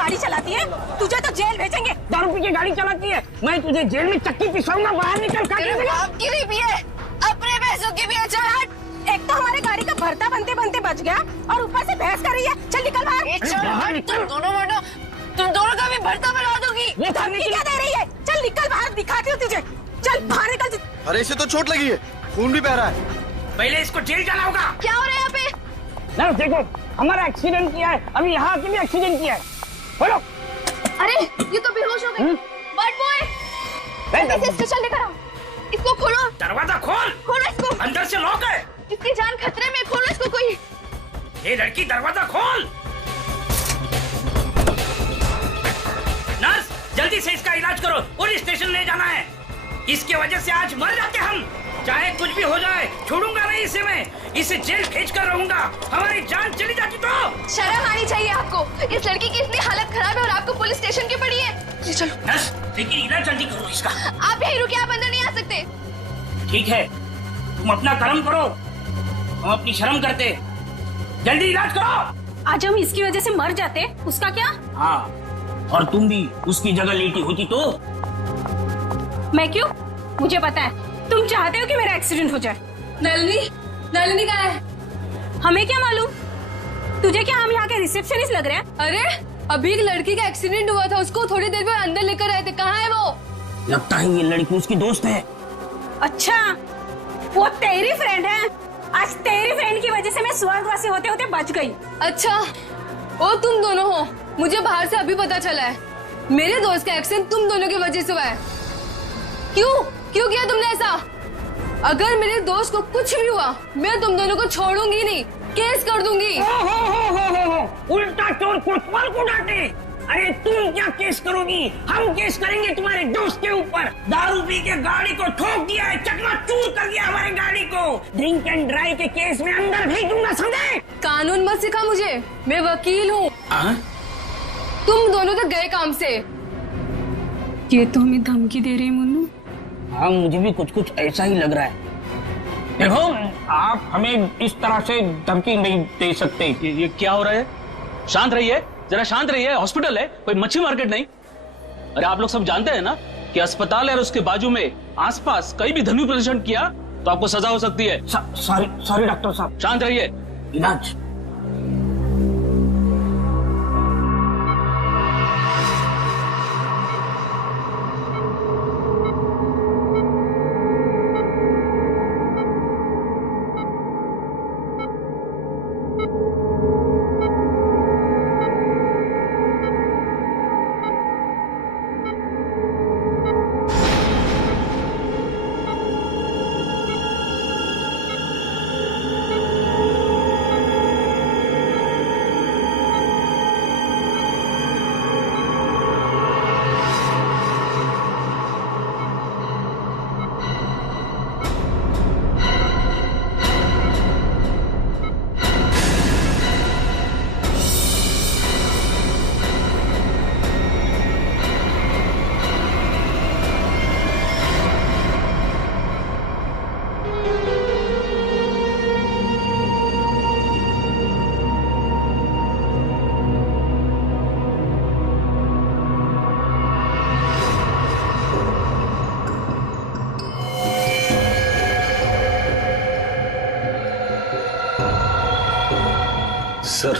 गाड़ी चलाती है, तुझे तो जेल भेजेंगे। दारू पी के गाड़ी चलाती है, मैं तुझे जेल में चक्की पिसाऊंगा, बाहर निकल। आपकी भी पिए, अपने पैसों की भी। चल हट। एक तो हमारे गाड़ी का भरता बनते बनते बच गया और ऊपर से बहस कर रही है। चल निकल बाहर। तुम दोनों का भी भरता बना दूंगी। ये धमकी क्या दे रही है? चल निकल बाहर, दिखाती हूँ तुझे। चल बाहर निकल। अरे इसे तो चोट लगी है, खून भी बह रहा है। पहले इसको जेल जाना होगा। क्या हो रहा है यहाँ पे? नर्स देखो, हमारा एक्सीडेंट किया है, अभी यहाँ आके भी एक्सीडेंट किया है। बोलो। अरे ये तो बेहोश हो गई। बट बॉय, इसे स्टेशन लेकर आओ। इसको खोलो। दरवाजा खोल। खोलो इसको। अंदर से लॉक है। इसकी जान खतरे में, खोलो इसको कोई। ये लड़की, दरवाजा खोल। नर्स जल्दी से इसका इलाज करो, पुलिस स्टेशन ले जाना है। इसकी वजह से आज मर जाते हम। चाहे कुछ भी हो जाए, छोड़ूंगा नहीं इसे मैं। इसे जेल भेज कर रहूंगा। हमारी जान चली जाती तो। शर्म आनी चाहिए आपको। इस लड़की की इतनी हालत खराब है और आपको पुलिस स्टेशन की पड़ी है। चलो नर्स, लेकिन इलाज जल्दी करो इसका। आप यही रुकिए, आप अंदर नहीं आ सकते। ठीक है, तुम अपना कर्म करो, हम अपनी शर्म करते। जल्दी इलाज करो। आज हम इसकी वजह से मर जाते, उसका क्या? हाँ, और तुम भी उसकी जगह लेटी होती तो। मैं क्यों? मुझे पता है तुम चाहते हो कि मेरा एक्सीडेंट हो जाए। नलिनी कहाँ है? हमें क्या मालूम? तुझे क्या हम यहाँ के रिसेप्शनिस्ट लग रहे हैं? अरे अभी एक लड़की का एक्सीडेंट हुआ था, उसको थोड़ी देर में अंदर लेकर आए थे। कहाँ है वो? लगता है ये लड़की उसकी दोस्त है। अच्छा, वो तेरी फ्रेंड है। आज तेरी फ्रेंड की वजह से मैं स्वर्गवासी होते होते बच गई। अच्छा, वो तुम दोनों हो? मुझे बाहर से अभी पता चला है। मेरे दोस्त का एक्सीडेंट तुम दोनों की वजह से हुआ है। क्यों किया तुमने ऐसा? अगर मेरे दोस्त को कुछ भी हुआ, मैं तुम दोनों को छोड़ूंगी नहीं, केस कर दूंगी। हो। उल्टा चोर कोतवाल को डांटे। अरे तुम क्या केस करोगी? हम केस करेंगे तुम्हारे दोस्त के ऊपर। दारू पी के गाड़ी को ठोक दिया है, चकनाचूर कर दिया हमारी गाड़ी को। ड्रिंक एंड ड्राइव के केस में अंदर भेज दूंगा, समझे? कानून मत सिखा मुझे, मैं वकील हूँ। तुम दोनों तो गए काम से। ये तो हमें धमकी दे रही है मुन्नू। हाँ, मुझे भी कुछ ऐसा ही लग रहा है। देखो, आप हमें इस तरह से धमकी नहीं दे सकते। ये क्या हो रहा है? शांत रहिए, जरा शांत रहिए। हॉस्पिटल है, कोई मच्छी मार्केट नहीं। अरे आप लोग सब जानते हैं ना कि अस्पताल है और उसके बाजू में आसपास कहीं भी ध्वनि प्रदर्शन किया तो आपको सजा हो सकती है। सॉरी डॉक्टर साहब। शांत रहिए। इलाज। सर,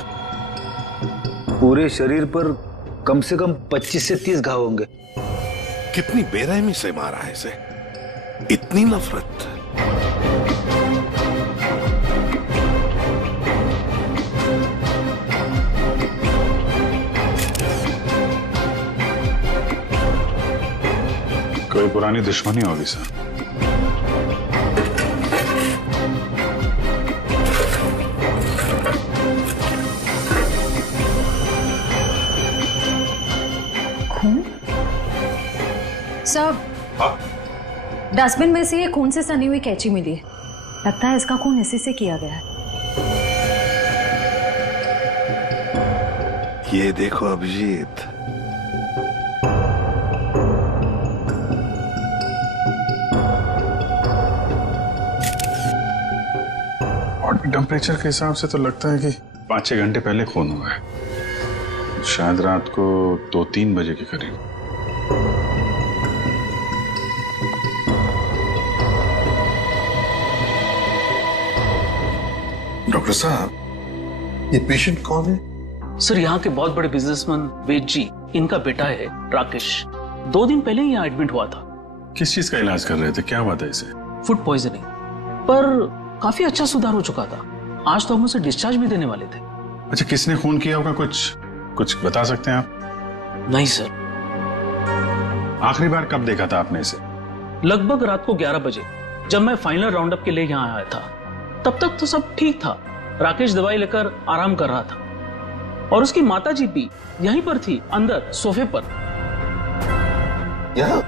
पूरे शरीर पर कम से कम 25 से 30 घाव होंगे। कितनी बेरहमी से मारा है इसे, इतनी नफरत। कोई पुरानी दुश्मनी होगी सर। सब डस्टबिन में से ये खून से सनी हुई कैंची मिली है। लगता है इसका खून इसी से किया गया है। ये देखो अभिजीत, बॉडी टेम्परेचर के हिसाब से तो लगता है कि 5-6 घंटे पहले खून हुआ है। शायद रात को 2-3 बजे के करीब। डॉक्टर साहब, ये पेशेंट कौन है? सर, यहाँ के बहुत बड़े बिजनेसमैन वेद जी, इनका बेटा है राकेश। 2 दिन पहले ही यहाँ एडमिट हुआ था। किस चीज का इलाज कर रहे थे? क्या हुआ था इसे? फूड पॉइजनिंग, पर काफी अच्छा सुधार हो चुका था। आज तो हम उसे डिस्चार्ज भी देने वाले थे। अच्छा, किसने खून किया होगा? कुछ बता सकते हैं आप? नहीं सर। आखिरी बार कब देखा था आपने इसे? लगभग रात को 11 बजे, जब मैं फाइनल राउंड अप के लिए यहाँ आया था। तब तक तो सब ठीक था। राकेश दवाई लेकर आराम कर रहा था और उसकी माताजी भी यहीं पर थी, अंदर सोफे पर। यहाँ?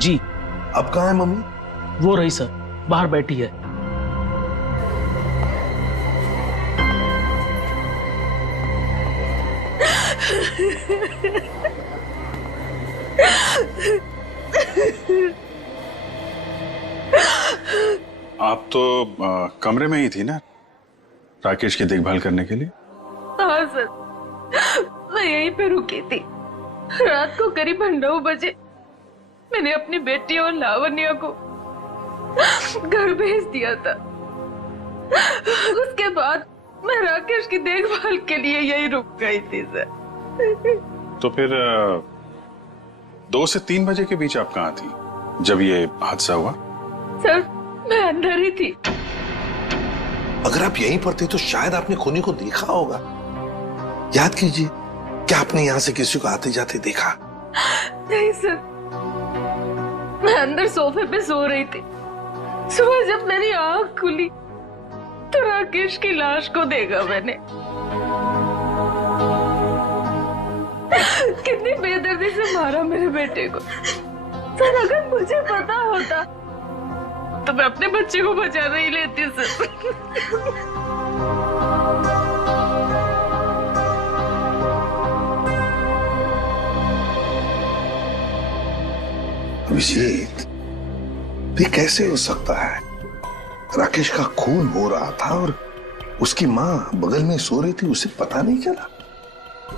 जी। अब कहाँ है मम्मी? वो रही सर, बाहर बैठी है। आप तो कमरे में ही थी ना राकेश की देखभाल करने के लिए? हाँ सर, मैं यहीं पे रुकी थी। रात को करीब 9 बजे मैंने अपनी बेटी और लावण्या को घर भेज दिया था। उसके बाद मैं राकेश की देखभाल के लिए यहीं रुक गई थी सर। तो फिर 2 से 3 बजे के बीच आप कहाँ थी जब ये हादसा हुआ? सर, मैं अंदर ही थी। अगर आप यहीं पर थे तो शायद आपने खूनी को देखा होगा। याद कीजिए, क्या आपने यहाँ से किसी को आते जाते देखा? नहीं सर, मैं अंदर सोफे पे सो रही थी। सुबह जब मेरी आंख खुली तो राकेश की लाश को देखा मैंने। कितनी बेदर्दी से मारा मेरे बेटे को। सर, अगर मुझे पता होता तो मैं अपने बच्चे को बचा नहीं लेती सर। अभिजीत, ये कैसे हो सकता है? राकेश का खून हो रहा था और उसकी माँ बगल में सो रही थी, उसे पता नहीं चला।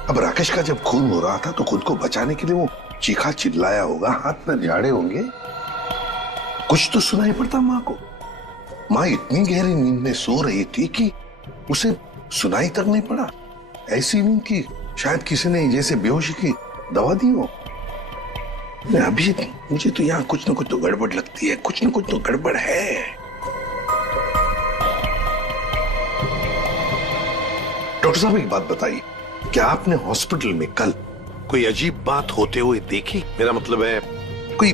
अब राकेश का जब खून हो रहा था तो खुद को बचाने के लिए वो चीखा चिल्लाया होगा, हाथ में झाड़े होंगे, कुछ तो सुनाई पड़ता माँ को। माँ इतनी गहरी नींद में सो रही थी कि उसे सुनाई तक नहीं पड़ा। ऐसी नींद की शायद किसी ने जैसे बेहोशी की दवा दी हो। अभी मुझे तो यहाँ कुछ ना कुछ तो गड़बड़ लगती है, कुछ ना कुछ तो गड़बड़ है। डॉक्टर साहब, एक बात बताइए, क्या आपने हॉस्पिटल में कल कोई अजीब बात होते हुए देखी? मेरा मतलब है कोई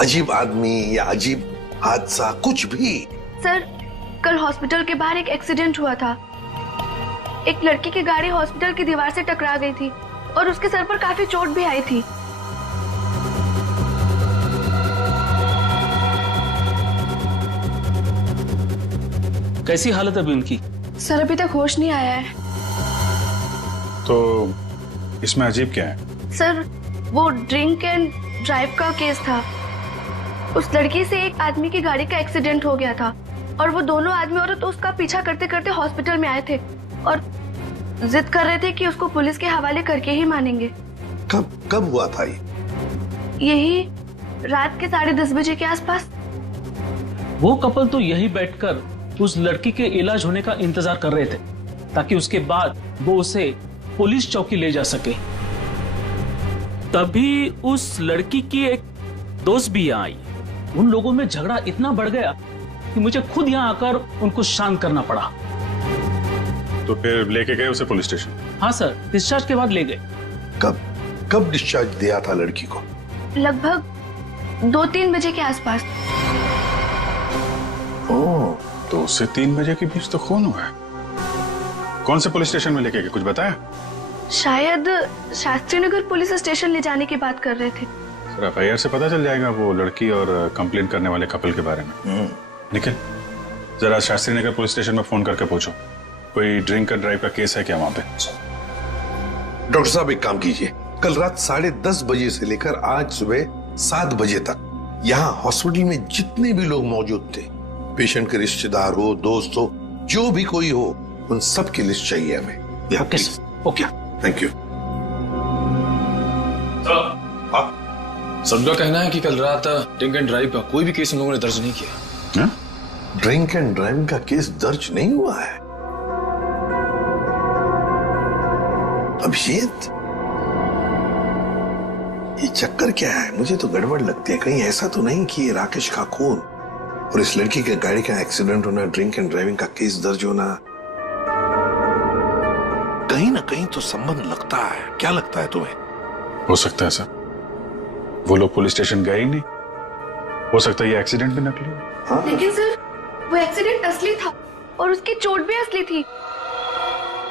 अजीब आदमी या अजीब हादसा, कुछ भी? सर, कल हॉस्पिटल के बाहर एक एक्सीडेंट हुआ था। एक लड़की की गाड़ी हॉस्पिटल की दीवार से टकरा गई थी और उसके सर पर काफी चोट भी आई थी। कैसी हालत अभी उनकी? सर, अभी तक होश नहीं आया है। तो इसमें अजीब क्या है? सर, वो ड्रिंक एंड ड्राइव का केस था। उस लड़की से एक आदमी की गाड़ी का एक्सीडेंट हो गया था और वो दोनों आदमी औरत उसका पीछा करते करते हॉस्पिटल में आए थे और जिद कर रहे थे कि उसको पुलिस के हवाले करके ही मानेंगे। कब हुआ था ये? यही रात के 10:30 बजे के आसपास। वो कपल तो यही बैठकर उस लड़की के इलाज होने का इंतजार कर रहे थे ताकि उसके बाद वो उसे पुलिस चौकी ले जा सके। तभी उस लड़की की एक दोस्त भी यहाँ आई। उन लोगों में झगड़ा इतना बढ़ गया कि मुझे खुद यहाँ आकर उनको शांत करना पड़ा। तो फिर लेके गए उसे पुलिस स्टेशन? हाँ सर, डिस्चार्ज के बाद ले गए। कब डिस्चार्ज दिया था लड़की को? लगभग 2-3 बजे के आसपास। ओह, 2 से 3 बजे के बीच तो खून हुआ है। कौन से पुलिस स्टेशन में लेके गए, कुछ बताया? शायद शास्त्री नगर पुलिस स्टेशन ले जाने की बात कर रहे थे। सर, FIR से पता चल जाएगा वो लड़की और कंप्लेंट करने वाले कपल के बारे में। निखिल, जरा शास्त्री नगर पुलिस स्टेशन में फोन करके पूछो कोई ड्रिंक एंड ड्राइव का केस है क्या वहां पे। डॉक्टर साहब, एक काम कीजिए, कल रात 10:30 बजे से लेकर आज सुबह 7 बजे तक यहाँ हॉस्पिटल में जितने भी लोग मौजूद थे, पेशेंट के रिश्तेदार हो, दोस्त हो, जो भी कोई हो, उन सब की लिस्ट चाहिए हमें। Okay sir, okay. Thank you. सबका कहना है कि कल रात ड्रिंक एंड ड्राइव का कोई भी केस उन लोगों ने दर्ज नहीं किया। ड्रिंक एंड ड्राइविंग का केस दर्ज नहीं हुआ है? अभिजीत, ये चक्कर क्या है? मुझे तो गड़बड़ लगती है। कहीं ऐसा तो नहीं कि राकेश का खून और इस लड़की के गाड़ी का एक्सीडेंट होना, ड्रिंक एंड ड्राइविंग का केस दर्ज होना, कहीं ना कहीं तो संबंध लगता है। क्या लगता है तुम्हें? हो सकता है सर, वो लोग पुलिस स्टेशन गए ही नहीं। हो सकता है ये एक्सीडेंट भी नकली हो। हाँ? लेकिन सर, वो एक्सीडेंट असली था और उसकी चोट भी असली थी।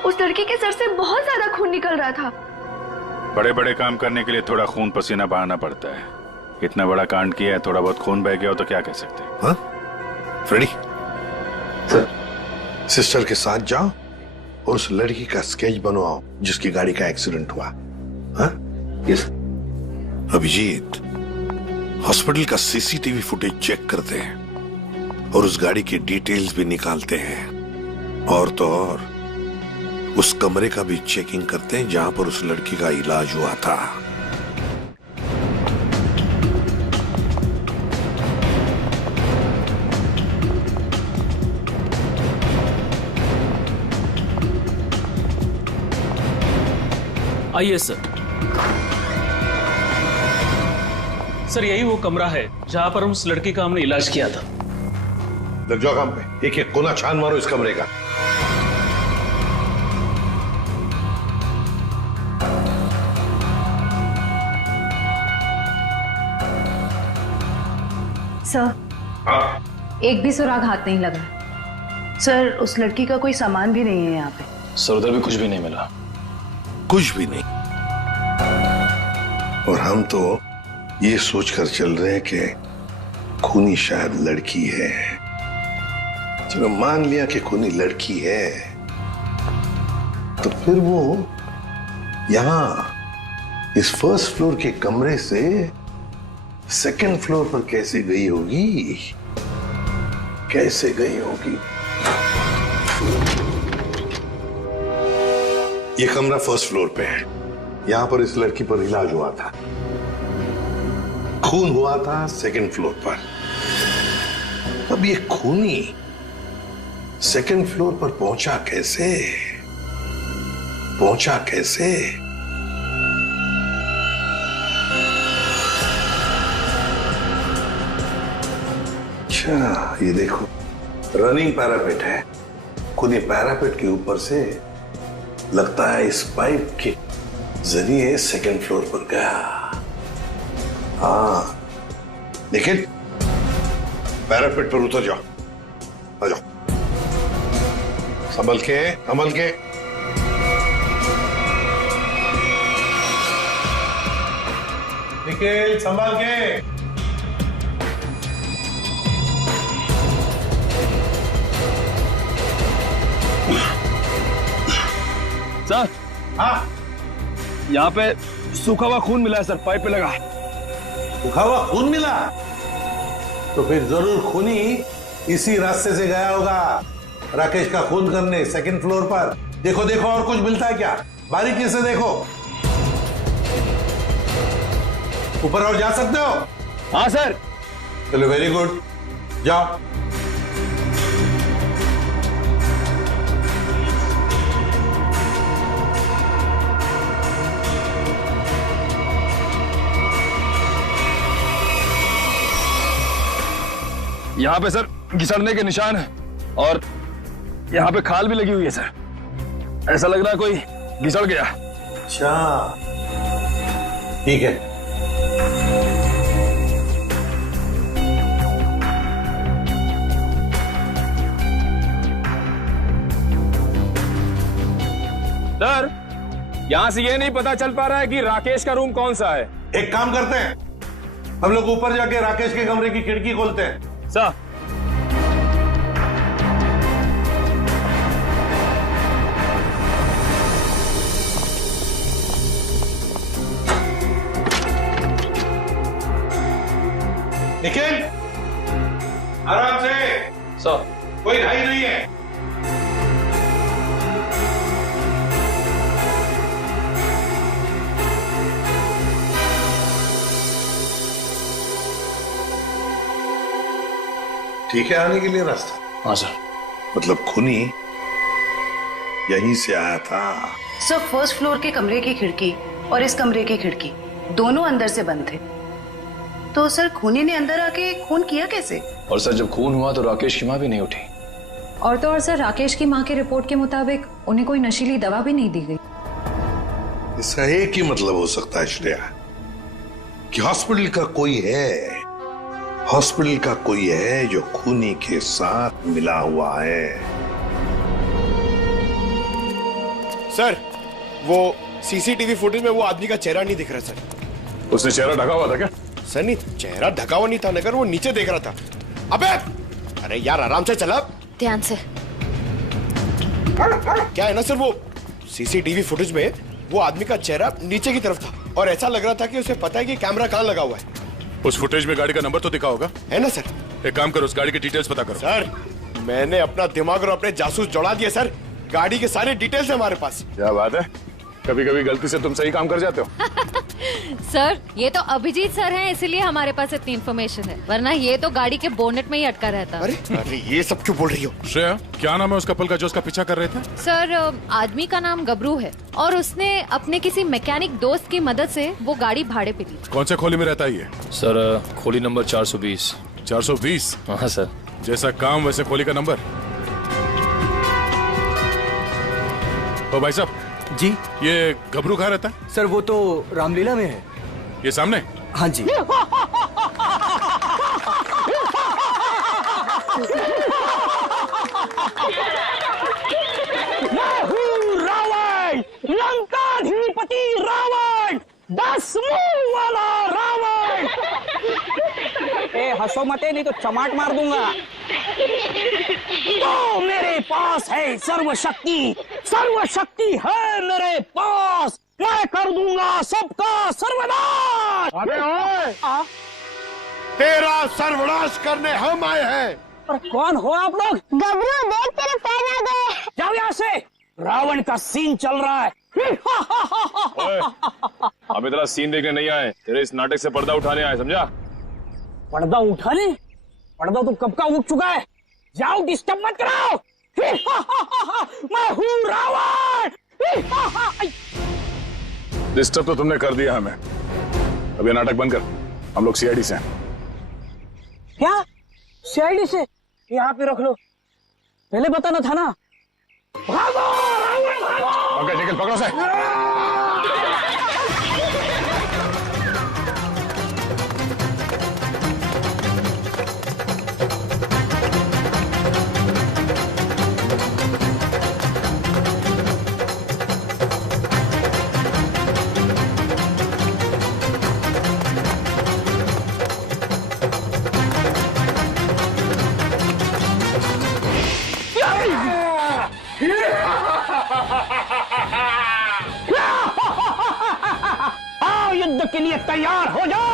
उस लड़की के सर से बहुत ज्यादा खून निकल रहा था। बड़े बड़े काम करने के लिए थोड़ा खून पसीना बहाना पड़ता है। इतना बड़ा कांड किया है, थोड़ा बहुत खून बह गया हो तो क्या कह सकते हैं। हाँ? फ्रेडी, सिस्टर के साथ जाओ और उस लड़की का स्केच बनवाओ जिसकी गाड़ी का एक्सीडेंट हुआ। हाँ? यस। अभिजीत, हॉस्पिटल का सीसीटीवी फुटेज चेक करते हैं और उस गाड़ी की डिटेल्स भी निकालते हैं। और तो और उस कमरे का भी चेकिंग करते हैं जहां पर उस लड़की का इलाज हुआ था। आइए सर। सर, यही वो कमरा है जहां पर उस लड़की का हमने इलाज किया था। लग जाओ काम पे। एक एक कोना छान मारो इस कमरे का। सर, एक भी सुराग हाथ नहीं लगा। सर, उस लड़की का कोई सामान भी नहीं है यहाँ पे। सर, उधर भी कुछ भी नहीं मिला। कुछ भी नहीं। और हम तो ये सोचकर चल रहे हैं कि खूनी शायद लड़की है। चलो मान लिया कि खूनी लड़की है, तो फिर वो यहां इस फर्स्ट फ्लोर के कमरे से सेकंड फ्लोर पर कैसे गई होगी? कैसे गई होगी? ये कमरा फर्स्ट फ्लोर पे है। यहां पर इस लड़की पर इलाज हुआ था। खून हुआ था सेकंड फ्लोर पर। अब ये खूनी सेकंड फ्लोर पर पहुंचा कैसे? पहुंचा कैसे? अच्छा, ये देखो, रनिंग पैरापेट है। खूनी पैरापेट के ऊपर से लगता है इस पाइप के जरिए सेकंड फ्लोर पर गया। हाँ, लेकिन पैरापेट पर उतर जाओ। आ जाओ, संभल के, संभल के। निखिल, संभल के। सर, हाँ, यहाँ पे सूखा हुआ खून मिला है सर, पाइप पे लगा। सूखा हुआ खून मिला? तो फिर जरूर खूनी इसी रास्ते से गया होगा राकेश का खून करने सेकंड फ्लोर पर। देखो देखो, और कुछ मिलता है क्या? बारीकी से देखो। ऊपर और जा सकते हो? हाँ सर। चलो, वेरी गुड, जाओ। यहाँ पे सर घिसड़ने के निशान है और यहाँ पे खाल भी लगी हुई है सर। ऐसा लग रहा है कोई घिसड़ गया। अच्छा, ठीक है। सर, यहाँ से ये नहीं पता चल पा रहा है कि राकेश का रूम कौन सा है। एक काम करते हैं, हम लोग ऊपर जाके राकेश के कमरे की खिड़की खोलते हैं। सर, निखिल, आराम से। सर, कोई ढाई नहीं है। ठीक है आने के लिए रास्ता? हाँ सर। मतलब खूनी यहीं से आया था? सर फर्स्ट फ्लोर के कमरे की खिड़की और इस कमरे की खिड़की दोनों अंदर से बंद थे, तो सर खूनी ने अंदर आके खून किया कैसे? और सर जब खून हुआ तो राकेश की माँ भी नहीं उठी। और तो और सर राकेश की माँ की रिपोर्ट के मुताबिक उन्हें कोई नशीली दवा भी नहीं दी गई। इसका एक ही मतलब हो सकता है श्रेया कि हॉस्पिटल का कोई है जो खूनी के साथ मिला हुआ है। सर वो सीसीटीवी फुटेज में वो आदमी का चेहरा नहीं दिख रहा सर। उसने चेहरा ढका हुआ था क्या? सर नहीं, चेहरा ढका हुआ नहीं था, नगर वो नीचे देख रहा था। अबे अरे यार आराम से चला, ध्यान से। क्या है ना सर, वो सीसीटीवी फुटेज में वो आदमी का चेहरा नीचे की तरफ था और ऐसा लग रहा था कि उसे पता है कि कैमरा कहाँ लगा हुआ है। उस फुटेज में गाड़ी का नंबर तो दिखा होगा? है ना सर। एक काम करो, उस गाड़ी की डिटेल्स पता करो। सर मैंने अपना दिमाग और अपने जासूस जोड़ा दिए सर, गाड़ी के सारे डिटेल्स है हमारे पास। क्या बात है, कभी कभी गलती से तुम सही काम कर जाते हो। सर ये तो अभिजीत सर हैं, इसीलिए हमारे पास इतनी इन्फॉर्मेशन है, वरना ये तो गाड़ी के बोनेट में ही अटका रहता। अरे ये सब क्यों बोल रही हो? श्रेया क्या नाम है उस कपल का जो उसका पीछा कर रहे थे? सर आदमी का नाम गबरू है और उसने अपने किसी मैकेनिक दोस्त की मदद से वो गाड़ी भाड़े पे ली। कौन से खोली में रहता है ये? सर खोली नंबर 420। 420? हाँ सर। जैसा काम वैसे खोली का नंबर। तो भाई साहब जी, ये गबरू कहाँ रहता है? सर वो तो रामलीला में है। ये सामने? हाँ जी। रावण, लंकाधिपति रावण, 10 मुंह वाला रावण। ए हंसो मत, नहीं तो चमाट मार दूंगा। तो मेरे पास है सर्वशक्ति, सर्वशक्ति है मेरे पास, मैं कर दूंगा सबका सर्वनाश। अबे ओए, तेरा सर्वनाश करने हम आए हैं। पर कौन हो आप लोग? गबरू देख तेरे पैर आ गए। जाओ यहाँ से, रावण का सीन चल रहा है। हम इतना सीन देखने नहीं आए, तेरे इस नाटक से पर्दा उठाने आए, समझा? पर्दा उठाने? पर्दा तो कब का उठ चुका है। जाओ, डिस्टर्ब मत कराओ। मैं हूँ रावण। डिस्टर्ब तो तुमने कर दिया हमें। अब ये नाटक बंद कर, हम लोग सीआईडी से हैं। क्या सीआईडी से? यहाँ पे रख लो, पहले बताना था ना। भागो रावण भागो। पंकज निकल, पकड़ो से। आओ युद्ध के लिए तैयार हो जाओ।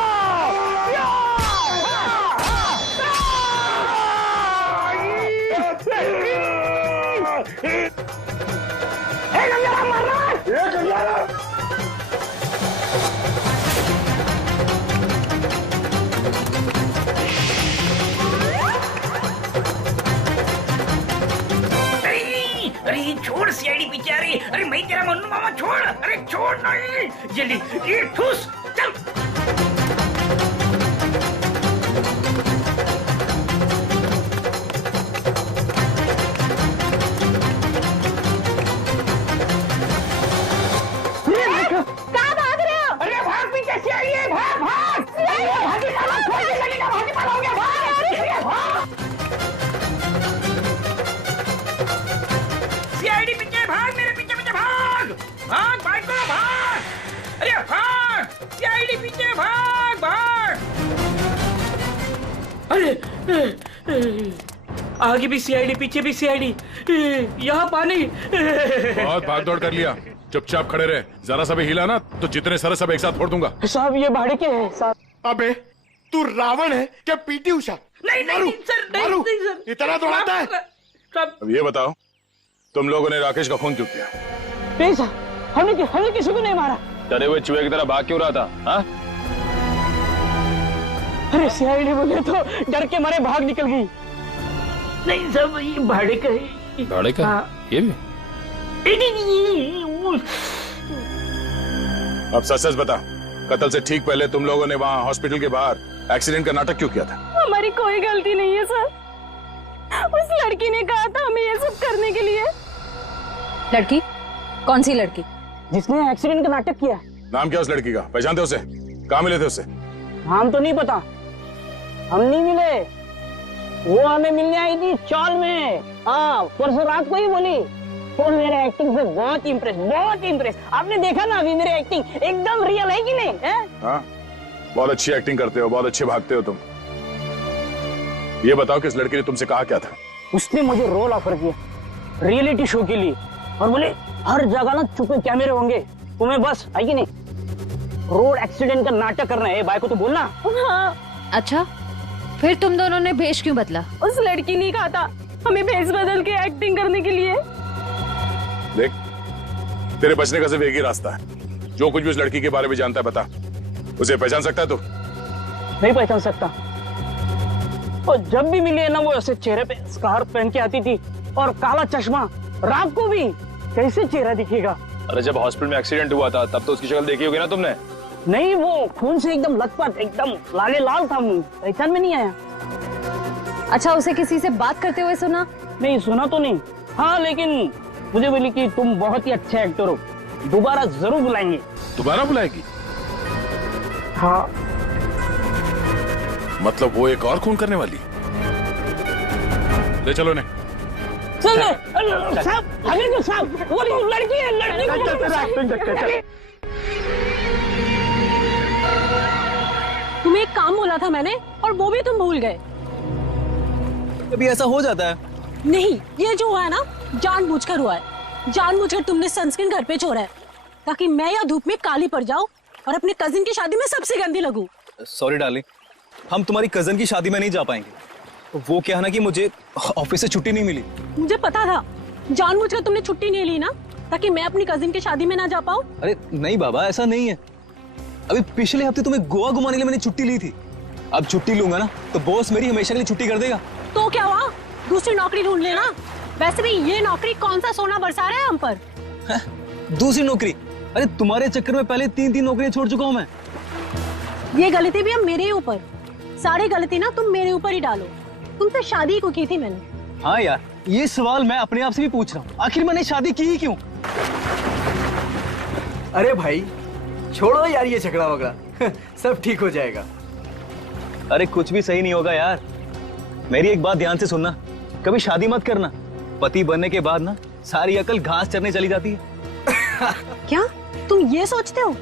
अरे छोड़ सीआईडी पीछे आ रही। अरे मैं तेरा मन्नू मामा, छोड़। अरे छोड़ नहीं, जल्दी ये ठूस, चल। कहाँ भाग रहे हो? अरे भाग, पीछे सीआईडी है, भाग भाग। भागी पाला, खोजने लगेगा, भागी पाला हो गया, भाग। सीआईडी पीछे भाग, मेरे पीछे पीछे भाग। भाग भाग करो, भाग। अरे भाग, सीआईडी पीछे भाग भाग। अरे आगे भी सीआईडी, पीछे भी सीआईडी, यहाँ पानी। बहुत भाग दौड़ कर लिया, चुपचाप खड़े रहे। जरा सा भी हिला ना तो जितने सारे सब एक साथ फोड़ दूंगा। साहब ये भाड़े के हैं साहब। अबे तू रावण है क्या पीटी उषा? नहीं नहीं सर, नहीं सर, इतना दौड़ाता है। अब ये बताओ, तुम लोगों ने राकेश का खून क्यों किया? नहीं सर, हमने किसी को नहीं मारा। डरे हुए चूहे की तरह भाग क्यों रहा था? हाँ? अरे सीआईडी बोले तो डर के मारे भाग निकल गई। नहीं सब ये भाड़े का है। भाड़े का? हाँ। ये भी? अब सच सच बता, कत्ल से ठीक पहले तुम लोगों ने वहाँ हॉस्पिटल के बाहर एक्सीडेंट का नाटक क्यों किया था? हमारी कोई गलती नहीं है सर। उस लड़की ने कहा था हमें ये सब करने के लिए। लड़की? कौन सी लड़की? जिसने एक्सीडेंट का नाटक किया। नाम क्या उस लड़की का? पहचानते उसे? कहाँ मिले थे उसे? नाम तो नहीं पता, हम नहीं मिले। वो हमें मिलने आई थी चौल में। हाँ, परसों रात को ही बोली। वो मेरे एक्टिंग से बहुत इम्प्रेस। आपने देखा ना अभी मेरी एक्टिंग एकदम रियल है कि नहीं है? हाँ, बहुत अच्छी एक्टिंग करते हो, बहुत अच्छे भागते हो तुम। ये बताओ कि इस लड़की ने तुमसे कहा क्या था? उसने मुझे रोल ऑफर किया रियलिटी शो के लिए और बोले हर जगह ना चुपे कैमरे होंगे, तुम्हें बस है कि नहीं रोड एक्सीडेंट का नाटक करना है। भाई को तो बोलना। हाँ। अच्छा, फिर तुम दोनों ने भेष क्यों बदला? उस लड़की ने कहा था हमें भेष बदल के एक्टिंग करने के लिए। देख, तेरे बचने का सिर्फ एक ही रास्ता है। जो कुछ भी उस लड़की के बारे में जानता है बता। उसे पहचान सकता है तू? नहीं पहचान सकता। और जब भी मिली है ना वो ऐसे चेहरे पे स्कार्फ पहन के आती थी और काला चश्मा। रात को भी कैसे चेहरा दिखेगा? अरे जब हॉस्पिटल में एक्सीडेंट हुआ था तब तो उसकी शक्ल देखी होगी ना तुमने? नहीं, वो खून से एकदम लथपथ, एकदम लाले लाल था मुंह, पहचान में नहीं आया। अच्छा, उसे किसी से बात करते हुए सुना? नहीं सुना तो नहीं। हाँ, लेकिन मुझे बोली कि तुम बहुत ही अच्छे एक्टर हो, दोबारा जरूर बुलाएंगे। दोबारा बुलाएगी? हाँ। मतलब वो एक और खून करने वाली? ले चलो ने। साहब, हमें साहब, वो लड़की है, लड़की को तुम्हें एक काम बोला था मैंने और वो भी तुम भूल गए। कभी ऐसा हो जाता है। नहीं, ये जो हुआ है ना जानबूझकर हुआ है। जानबूझकर तुमने सनस्क्रीन घर पे छोड़ा है ताकि मैं या धूप में काली पड़ जाऊं और अपने कजिन की शादी में सबसे गंदी लगूं। सॉरी डार्लिंग, हम तुम्हारी कजन की शादी में नहीं जा पाएंगे। वो क्या है ना कि मुझे ऑफिस से छुट्टी नहीं मिली। मुझे पता था, जानबूझकर तुमने छुट्टी नहीं ली ना ताकि मैं अपनी कजिन की शादी में ना जा पाऊं। अरे नहीं बाबा, ऐसा नहीं है। अभी पिछले हफ्ते तुम्हें गोवा घुमाने के लिए मैंने छुट्टी ली थी। अब छुट्टी लूंगा ना तो बॉस मेरी हमेशा के लिए छुट्टी कर देगा। तो क्या हुआ, दूसरी नौकरी ढूंढ लेना। वैसे भी ये नौकरी कौन सा सोना बरसा रहा है हम पर। दूसरी नौकरी? अरे तुम्हारे चक्कर में पहले 3 नौकरियां छोड़ चुका हूं मैं। ये गलती भी अब मेरे ही ऊपर। सारी गलती ना तुम मेरे ऊपर ही डालो। तुमसे शादी को की थी मैंने। हाँ यार, ये सवाल मैं अपने आप से भी पूछ रहा हूँ, आखिर मैंने शादी की ही क्यों? अरे भाई छोड़ो यार ये झगड़ा वगड़ा, सब ठीक हो जाएगा। अरे कुछ भी सही नहीं होगा यार। मेरी एक बात ध्यान से सुनना, कभी शादी मत करना। पति बनने के बाद ना सारी अकल घास चरने चली जाती है। क्या तुम ये सोचते हो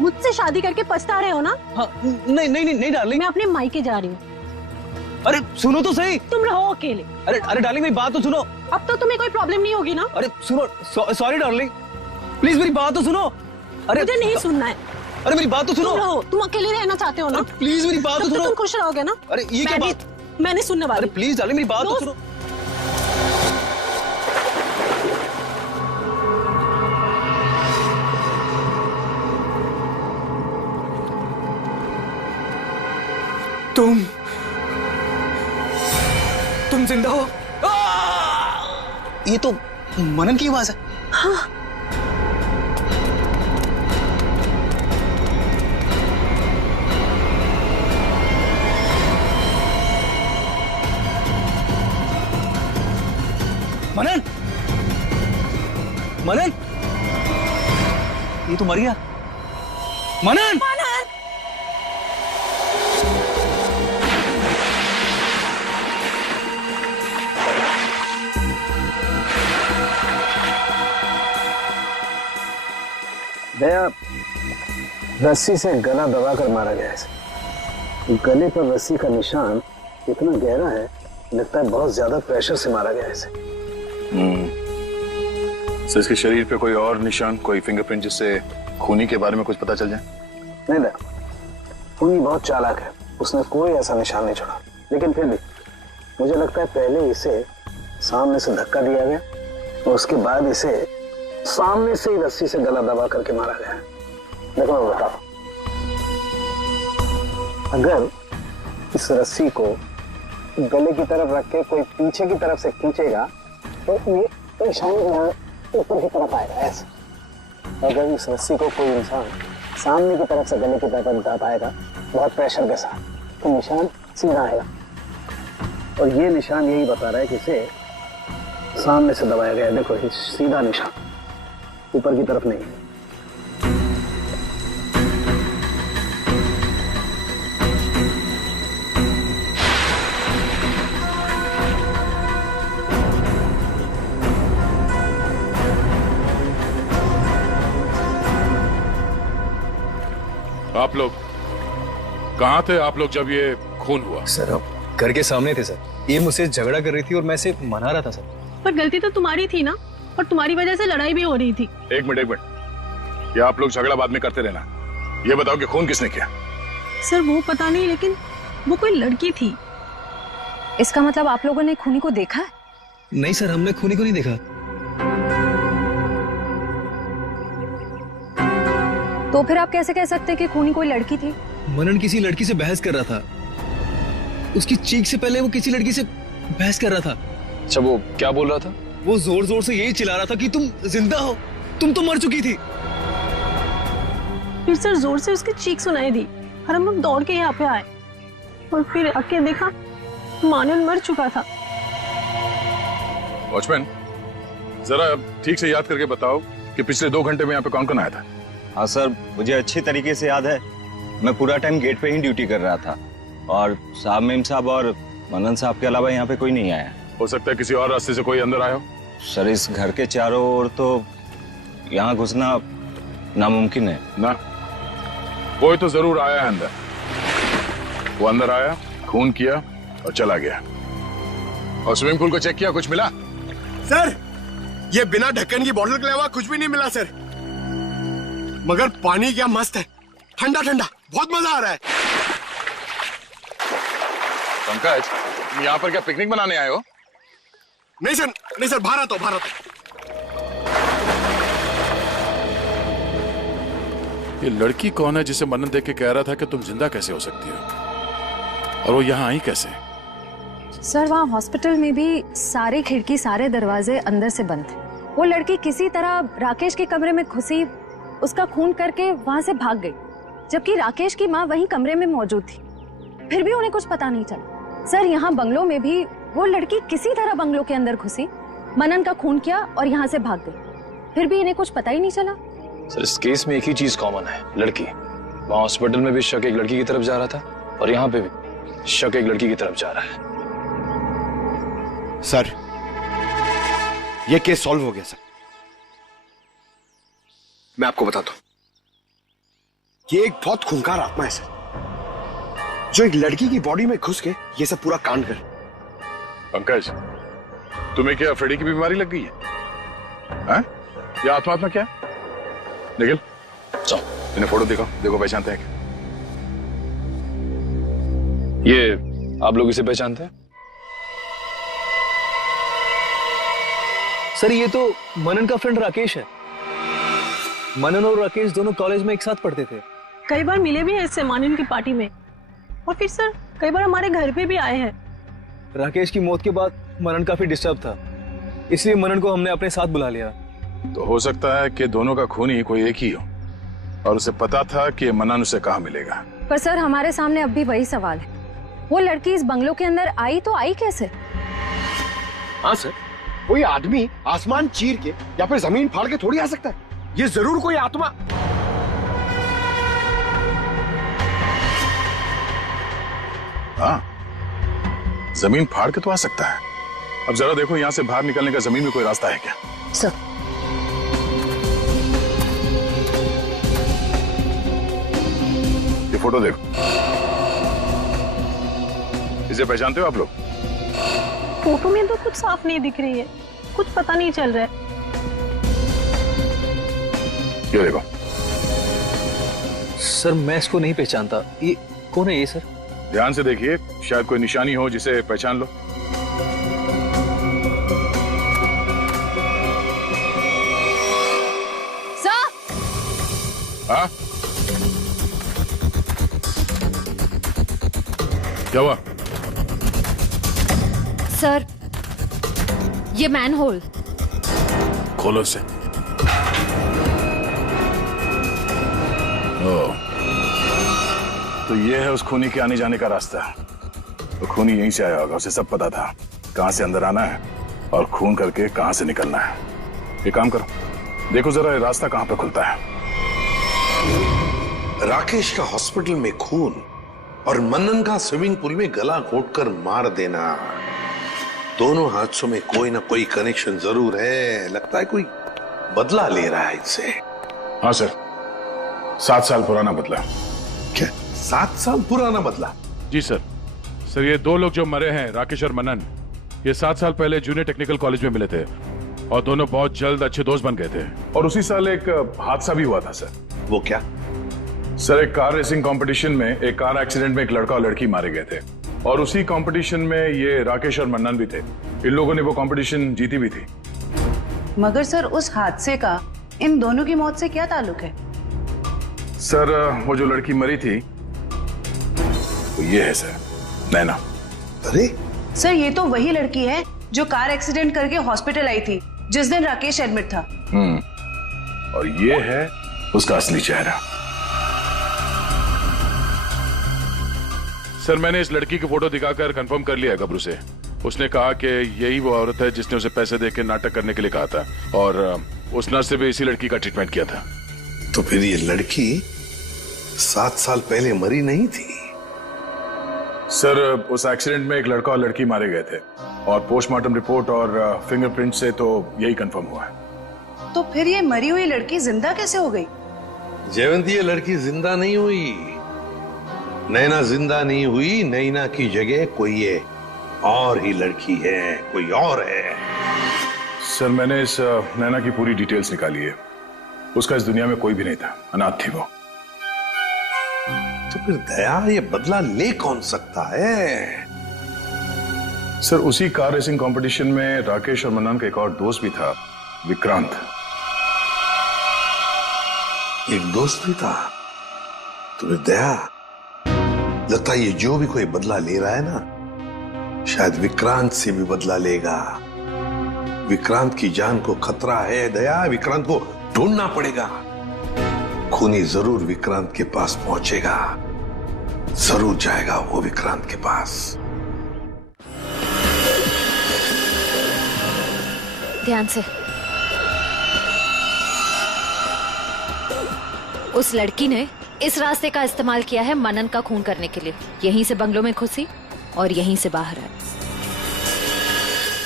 मुझसे शादी करके पछता रहे हो ना? हाँ, नहीं डार्लिंग, मैं अपने मायके जा रही हूँ। अरे सुनो तो सही। तुम रहो अकेले। अरे डार्लिंग मेरी बात तो सुनो। अब तो तुम्हें कोई प्रॉब्लम नहीं होगी ना? अरे सुनो, सॉरी डार्लिंग, प्लीज मेरी बात तो सुनो। अरे मुझे नहीं सुनना है। अरे मेरी बात तो सुनो। तुम रहो, तुम अकेले रहना चाहते हो ना? प्लीज मेरी बात तो सुनो। तुम खुश रहोगे ना? अरे ये क्या बात? मैंने सुनने वाली। अरे प्लीज डार्लिंग मेरी बात तो सुनो। तुम जिंदा हो? ये तो मनन की आवाज है। हाँ। मनन, मनन, ये तो मर गया। मनन, दया रस्सी से गला दबाकर मारा गया है। गले पर रस्सी का निशान इतना गहरा है, लगता है बहुत ज्यादा प्रेशर से मारा गया है इसे। तो इसके शरीर पे कोई और निशान, कोई फिंगरप्रिंट जिससे खूनी के बारे में कुछ पता चल जाए? नहीं दया, खूनी बहुत चालाक है, उसने कोई ऐसा निशान नहीं छोड़ा। लेकिन फिर भी मुझे लगता है पहले इसे सामने से धक्का दिया गया और उसके बाद इसे सामने से ही रस्सी से गला दबा करके मारा गया। देखो मैं बताओ, अगर इस रस्सी को गले की तरफ रख के कोई पीछे की तरफ से खींचेगा तो ये निशान यहाँ ऊपर की तरफ आएगा ऐसे। अगर इस रस्सी को कोई इंसान सामने की तरफ से गले की तरफ दबाएगा बहुत प्रेशर के साथ, तो निशान सीधा आएगा। और ये निशान यही बता रहा है कि इसे सामने से दबाया गया है। देखो ये सीधा निशान, ऊपर की तरफ नहीं। आप लोग कहाँ थे आप लोग जब ये खून हुआ? सर अब घर के सामने थे सर। ये मुझसे झगड़ा कर रही थी और मैं इसे मना रहा था सर। पर गलती तो तुम्हारी थी ना, और तुम्हारी वजह से लड़ाई भी हो रही थी। एक मिनट, ये आप लोग झगड़ा बाद में करते रहना। ये बताओ कि खून किसने किया? सर वो पता नहीं, लेकिन वो कोई लड़की थी। इसका मतलब आप लोगों ने खूनी को देखा है? नहीं सर, हमने खूनी को नहीं देखा। तो फिर आप कैसे कह सकते हैं कि खूनी कोई लड़की थी? मनन किसी लड़की से बहस कर रहा था। उसकी चीख से पहले वो किसी लड़की से बहस कर रहा था। अच्छा वो क्या बोल रहा था? वो जोर जोर से यही चिल्ला रहा था कि तुम जिंदा हो, तुम तो मर चुकी थी। फिर सर जोर से उसकी चीख सुनाई दी और हम लोग दौड़ के यहाँ पे आए और फिर आके देखा मानन मर चुका था। वॉचमैन, जरा ठीक से याद करके बताओ कि पिछले 2 घंटे में यहाँ पे कौन कौन आया था? हाँ सर, मुझे अच्छी तरीके से याद है। मैं पूरा टाइम गेट पे ही ड्यूटी कर रहा था और साहब मेम साहब और मनन साहब के अलावा यहाँ पे कोई नहीं आया। हो सकता है किसी और रास्ते से कोई अंदर आया हो। सर इस घर के चारों ओर तो यहाँ घुसना नामुमकिन है ना। कोई तो जरूर आया है अंदर। वो अंदर आया, खून किया और चला गया। और स्विमिंग पूल को चेक किया, कुछ मिला? सर ये बिना ढक्कन की बोतल के अलावा कुछ भी नहीं मिला सर। मगर पानी क्या मस्त है, ठंडा ठंडा, बहुत मजा आ रहा है। पंकज, तुम यहाँ पर क्या पिकनिक मनाने आए हो? नहीं सर, भारत हो। ये लड़की कौन है जिसे मनन देख के कह रहा था कि तुम जिंदा कैसे हो सकती हो, और वो यहाँ आई कैसे? सर वहाँ हॉस्पिटल में भी सारे खिड़की सारे दरवाजे अंदर से बंद थे। वो लड़की किसी तरह राकेश के कमरे में घुसी, उसका खून करके वहाँ से भाग गई, जबकि राकेश की माँ वहीं कमरे में मौजूद थी। फिर भी उन्हें कुछ पता नहीं चला। सर यहाँ बंगलों में भी वो लड़की किसी तरह बंगलों के अंदर घुसी, मनन का खून किया और यहाँ से भाग गई। फिर भी इन्हें कुछ पता ही नहीं चला। सर इस केस में एक ही चीज कॉमन है, लड़की। वहाँ हॉस्पिटल में भी शक एक लड़की की तरफ जा रहा था और यहाँ पे भी शक एक लड़की की तरफ जा रहा है। सर ये केस सॉल्व हो गया सर। मैं आपको बताता हूं, ये एक बहुत खूंखार आत्मा है सर, जो एक लड़की की बॉडी में घुस के ये सब पूरा कांड कर। पंकज, तुम्हें क्या फ्रेडी की बीमारी लग गई है? ये आत्मा क्या है? निखिल, चलो इन्हें फोटो देखो पहचानते हैं क्या? ये आप लोग इसे पहचानते हैं? सर ये तो मनन का फ्रेंड राकेश है। मनन और राकेश दोनों कॉलेज में एक साथ पढ़ते थे। कई बार मिले भी हैं इससे मानन की पार्टी में, और फिर सर कई बार हमारे घर पे भी आए हैं। राकेश की मौत के बाद मनन काफी डिस्टर्ब था, इसलिए मनन को हमने अपने साथ बुला लिया। तो हो सकता है कि दोनों का खूनी कोई एक ही हो और उसे पता था कि मनन उसे कहाँ मिलेगा। पर सर हमारे सामने अब भी वही सवाल है, वो लड़की इस बंगलों के अंदर आई तो आई कैसे? हाँ सर, कोई आदमी आसमान चीर के या फिर जमीन फाड़ के थोड़ी आ सकता है। ये जरूर कोई आत्मा। हाँ, जमीन फाड़ के तो आ सकता है। अब जरा देखो यहाँ से बाहर निकलने का जमीन में कोई रास्ता है क्या? सर ये फोटो देखो, इसे पहचानते हो आप लोग? फोटो में तो कुछ साफ नहीं दिख रही है, कुछ पता नहीं चल रहा है। ये देखो। सर मैं इसको नहीं पहचानता, ये कौन है ये सर? ध्यान से देखिए, शायद कोई निशानी हो जिसे पहचान लो। सर! हाँ? क्या हुआ? सर, ये मैन होल। खोलो उसे। तो ये है उस खूनी के आने जाने का रास्ता। तो खूनी यहीं से आया होगा, उसे सब पता था कहां से अंदर आना है और खून करके कहां से निकलना है। एक काम करो, देखो जरा ये रास्ता कहां पे खुलता है। राकेश का हॉस्पिटल में खून और मनन का स्विमिंग पूल में गला घोटकर मार देना, दोनों हादसों में कोई ना कोई कनेक्शन जरूर है। लगता है कोई बदला ले रहा है इससे। हाँ सर, 7 साल पुराना बदला। क्या 7 साल पुराना बदला? जी सर। सर ये 2 लोग जो मरे हैं, राकेश और मनन, ये 7 साल पहले जूनियर टेक्निकल कॉलेज में मिले थे और दोनों बहुत जल्द अच्छे दोस्त बन गए थे। और उसी साल एक हादसा भी हुआ था सर। वो क्या? सर एक कार रेसिंग कंपटीशन में एक कार एक्सीडेंट में एक लड़का और लड़की मारे गए थे और उसी कंपटीशन में ये राकेश और मन्नन भी थे। इन लोगों ने वो कंपटीशन जीती भी थी। मगर सर उस हादसे का इन दोनों की मौत से क्या ताल्लुक है? सर वो जो लड़की मरी थी वो ये है सर, नैना। अरे सर ये तो वही लड़की है जो कार एक्सीडेंट करके हॉस्पिटल आई थी जिस दिन राकेश एडमिट था। और ये है उसका असली चेहरा। सर मैंने इस लड़की की फोटो दिखाकर कंफर्म कर लिया है गबरू से। उसने कहा कि यही वो औरत है जिसने उसे पैसे देकर नाटक करने के लिए कहा था और उस नर्स से भी इसी लड़की का ट्रीटमेंट किया था। तो फिर ये लड़की 7 साल पहले मरी नहीं थी? सर उस एक्सीडेंट में एक लड़का और लड़की मारे गए थे और पोस्टमार्टम रिपोर्ट और फिंगरप्रिंट से तो यही कंफर्म हुआ है। तो फिर ये मरी हुई लड़की जिंदा कैसे हो गई? जयवंती, ये लड़की जिंदा नहीं हुई। नैना जिंदा नहीं हुई। नैना की जगह कोई ये और ही लड़की है, कोई और है। सर मैंने इस नैना की पूरी डिटेल्स निकाली है। उसका इस दुनिया में कोई भी नहीं था, अनाथ थी वो। तो फिर दया ये बदला ले कौन सकता है? सर उसी कार रेसिंग कंपटीशन में राकेश और मन्नन का एक और दोस्त भी था, विक्रांत। एक दोस्त भी था? तो फिर दया, लगता है ये जो भी कोई बदला ले रहा है ना, शायद विक्रांत से भी बदला लेगा। विक्रांत की जान को खतरा है दया, विक्रांत को ढूंढना पड़ेगा। खूनी जरूर विक्रांत के पास पहुंचेगा, जरूर जाएगा वो विक्रांत के पास। ध्यान से। उस लड़की ने इस रास्ते का इस्तेमाल किया है मनन का खून करने के लिए। यहीं से बंगलों में घुसी और यहीं से बाहर आई।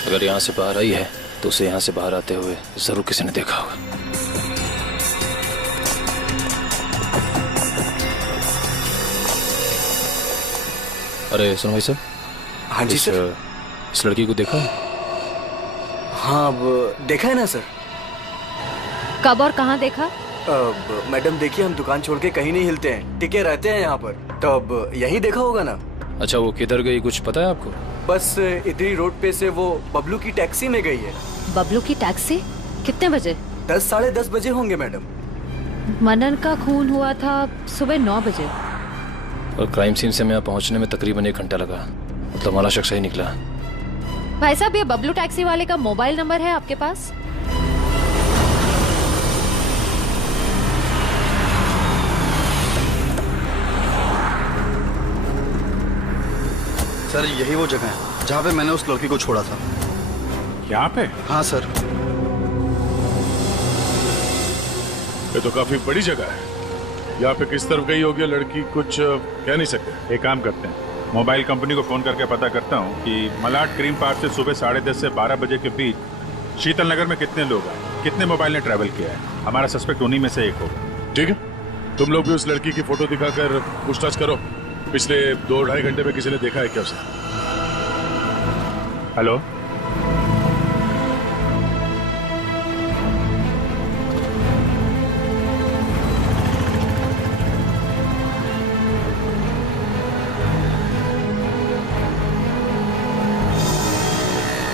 अगर यहाँ से बाहर आई है तो उसे यहाँ से बाहर आते हुए जरूर किसी ने देखा होगा। अरे सुनो भाई साहब। हाँ जी सर। इस लड़की को देखा? हाँ अब देखा है ना सर। कब और कहाँ देखा? मैडम देखिए, हम दुकान छोड़ के कहीं नहीं हिलते हैं, टिके रहते हैं यहाँ पर। तो अब यही देखा होगा ना। अच्छा वो किधर गई कुछ पता है आपको? बस इधरी रोड पे से वो बबलू की टैक्सी में गई है। बबलू की टैक्सी? कितने बजे? 10 साढ़े 10 बजे होंगे मैडम। मनन का खून हुआ था सुबह 9 बजे और क्राइम सीन से मैं पहुंचने में तकरीबन 1 घंटा लगा। तो हमारा शख्स ही निकला। भाई साहब ये बबलू टैक्सी वाले का मोबाइल नंबर है आपके पास? सर यही वो जगह है जहाँ पे मैंने उस लड़की को छोड़ा था। यहाँ पे? हाँ सर। ये तो काफी बड़ी जगह है। यहाँ पे किस तरफ गई होगी लड़की कुछ कह नहीं सकते। एक काम करते हैं, मोबाइल कंपनी को फोन करके पता करता हूँ कि मलाड क्रीम पार्क से सुबह 10:30 से 12 बजे के बीच शीतल नगर में कितने लोग आए, कितने मोबाइल ने ट्रैवल किया है। हमारा सस्पेक्ट उन्हीं में से एक होगा। ठीक है, तुम लोग भी उस लड़की की फोटो दिखाकर पूछताछ करो। पिछले 2-2.5 घंटे में किसी ने देखा है क्या उसे? हेलो,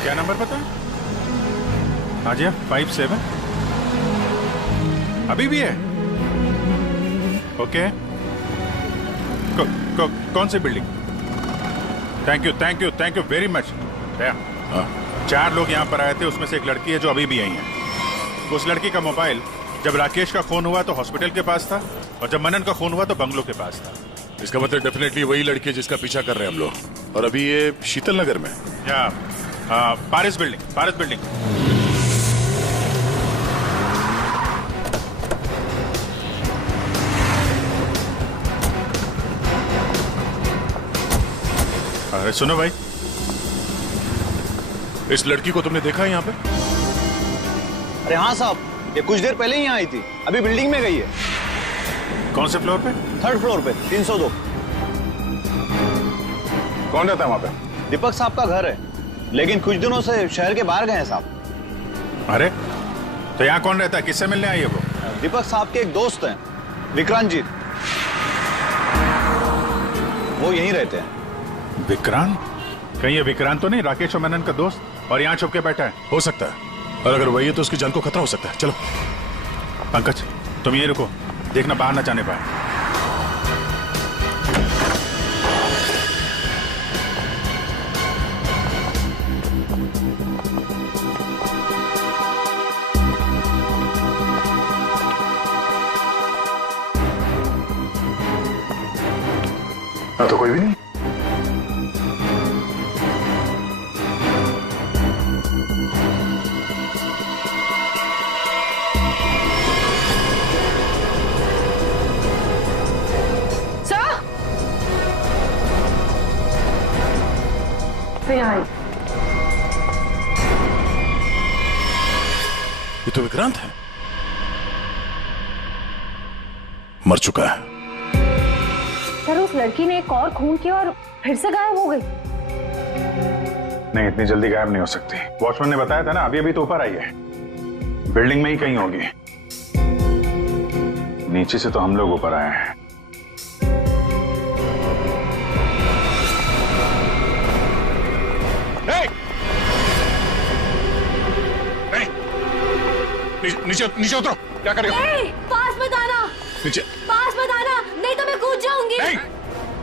क्या नंबर पता? हाँ जी, 57 अभी भी है? ओके। कौन सी building? Thank you very much. 4 लोग यहाँ पर आए थे, उसमें से एक लड़की है जो अभी भी आई है। उस लड़की का मोबाइल जब राकेश का खून हुआ तो हॉस्पिटल के पास था, और जब मनन का खून हुआ तो बंगलों के पास था। इसका मतलब डेफिनेटली वही लड़की है जिसका पीछा कर रहे हैं हम लोग। और अभी ये शीतल नगर में, या पारिस बिल्डिंग। अरे सुनो भाई, इस लड़की को तुमने देखा है यहाँ पे? अरे हाँ साहब, ये कुछ देर पहले ही यहाँ आई थी, अभी बिल्डिंग में गई है। कौन से फ्लोर पे? 3rd फ्लोर पे, 302। कौन रहता है वहाँ पे? दीपक साहब का घर है, लेकिन कुछ दिनों से शहर के बाहर गए हैं साहब। अरे तो यहाँ कौन रहता है? किससे मिलने आई है वो? दीपक साहब के एक दोस्त हैं, विक्रांत जी, वो यहीं रहते हैं। विक्रांत? कहीं ये विक्रांत तो नहीं राकेश और मनन का दोस्त, और यहाँ छुप के बैठा है? हो सकता है, और अगर वही है तो उसकी जान को खतरा हो सकता है। चलो पंकज, तुम ये रुको, देखना बाहर न जाने पाए। तो कोई भी नहीं। ये तो विक्रांत है, मर चुका है। सर उस लड़की ने एक और खून किया और फिर से गायब हो गई। नहीं, इतनी जल्दी गायब नहीं हो सकती। वॉचमैन ने बताया था ना, अभी अभी तो ऊपर आई है, बिल्डिंग में ही कहीं होगी। नीचे से तो हम लोग ऊपर आए हैं। नीचे उतरो, क्या कर रहे हो? पास मत आना, नीचे पास मत आना, नहीं तो मैं कूद जाऊंगी।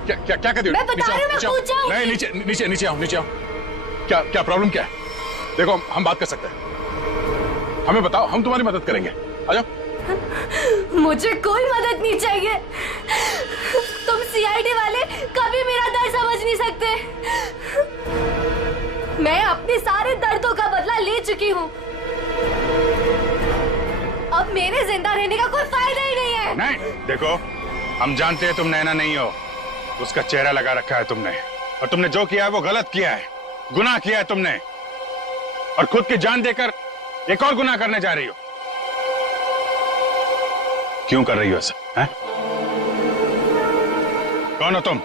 क्या कर रही हो? मैं बता रही हूँ, मैं कूद जाऊंगी। नहीं, नीचे आओ। क्या प्रॉब्लम क्या है? देखो हम बात कर सकते हैं, हमें बताओ, हम तुम्हारी मदद करेंगे। आ जाओ। मुझे कोई मदद नहीं चाहिए, तुम सीआईडी वाले कभी मेरा दर्द समझ नहीं सकते। मैं अपने सारे दर्दों का बदला ले चुकी हूँ, अब मेरे जिंदा रहने का कोई फायदा ही नहीं है। नहीं, देखो हम जानते हैं तुम नैना नहीं हो, उसका चेहरा लगा रखा है तुमने, और तुमने जो किया है वो गलत किया है, गुनाह किया है तुमने, और खुद की जान देकर एक और गुनाह करने जा रही हो। क्यों कर रही हो ऐसा? कौन हो तुम?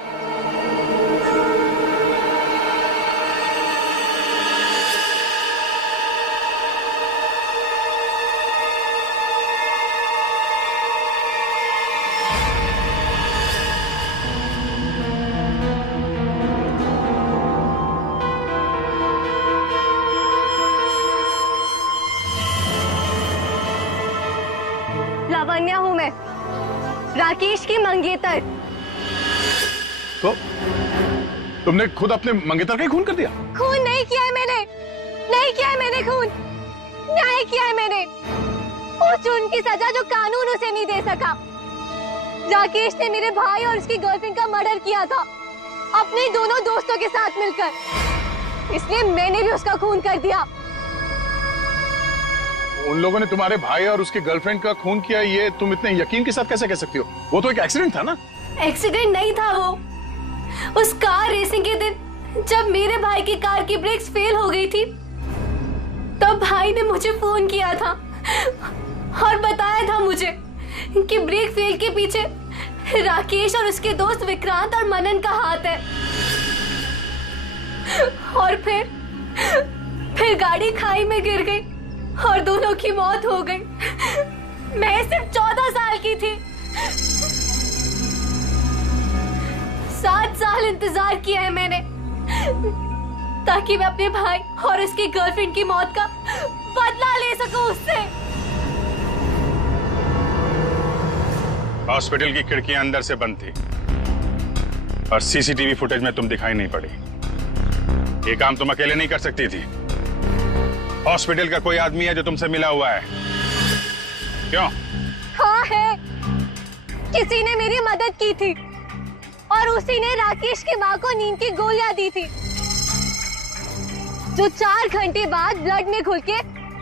लावण्या हूँ मैं, राकेश की मंगेतर। तो तुमने खुद अपने मंगेतर का ही खून कर दिया? खून नहीं किया है मैंने, खून न्याय किया है मैंने। उस जुर्म की सजा जो कानून उसे नहीं दे सका। राकेश ने मेरे भाई और उसकी गर्लफ्रेंड का मर्डर किया था, अपने दोनों दोस्तों के साथ मिलकर, इसलिए मैंने भी उसका खून कर दिया। उन लोगों ने तुम्हारे भाई और उसकी गर्लफ्रेंड का खून किया, ये तुम इतने यकीन के साथ कैसे कह सकती हो? वो तो एक एक्सीडेंट था ना? एक्सीडेंट नहीं था वो, उस कार रेसिंग के दिन जब मेरे भाई की कार की ब्रेक्स फेल हो गई थी, तब भाई ने मुझे फोन किया था और बताया था मुझे कि ब्रेक फेल के पीछे राकेश और उसके दोस्त विक्रांत और मनन का हाथ है। और फिर गाड़ी खाई में गिर गई और दोनों की मौत हो गई। मैं सिर्फ 14 साल की थी। 7 साल इंतजार किया है मैंने ताकि मैं अपने भाई और उसकी गर्लफ्रेंड की मौत का बदला ले सकूं उससे। हॉस्पिटल की खिड़कियां अंदर से बंद थी और सीसीटीवी फुटेज में तुम दिखाई नहीं पड़ी। ये काम तुम अकेले नहीं कर सकती थी। हॉस्पिटल का कोई आदमी है जो तुमसे मिला हुआ है? क्यों? हाँ है, किसी ने मेरी मदद की थी और उसी ने राकेश की माँ को नींद की गोलियां दी थी, जो 4 घंटे बाद ब्लड में घुल के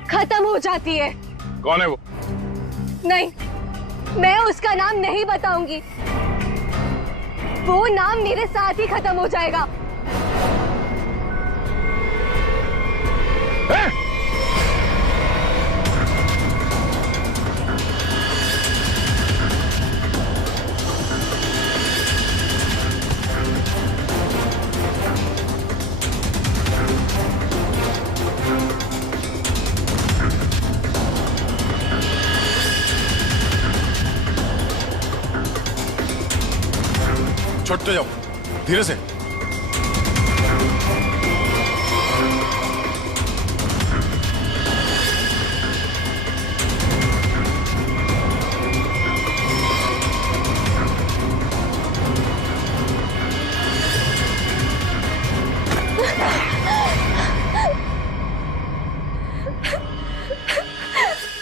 खत्म हो जाती है। कौन है वो? नहीं, मैं उसका नाम नहीं बताऊंगी। वो नाम मेरे साथ ही खत्म हो जाएगा। छोड़ते जाओ, धीरे से।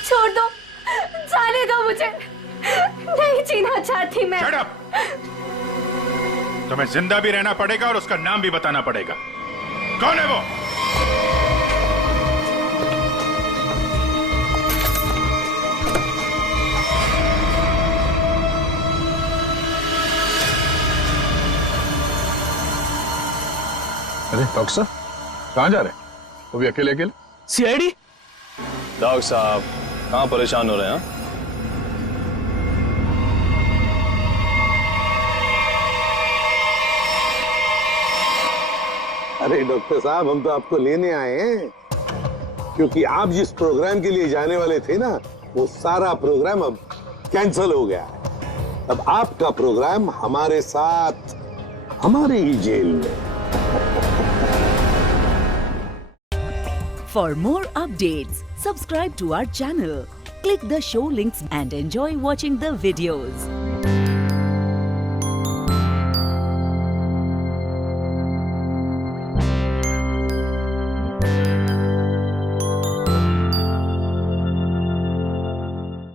छोड़ दो, जाने दो मुझे, नहीं जीना चाहती मैं। Shut up! तुम्हें जिंदा भी रहना पड़ेगा और उसका नाम भी बताना पड़ेगा। कौन है वो? अरे डॉक्टर साहब, कहाँ जा रहे हैं? वो भी अकेले अकेले? सीआईडी? डॉक्टर साहब कहाँ परेशान हो रहे हैं? अरे डॉक्टर साहब, हम तो आपको लेने आए हैं, क्योंकि आप जिस प्रोग्राम के लिए जाने वाले थे ना, वो सारा प्रोग्राम अब कैंसिल हो गया है। अब आपका प्रोग्राम हमारे साथ, हमारे ही जेल में। For more updates, subscribe to our channel, click the show links and enjoy watching the videos.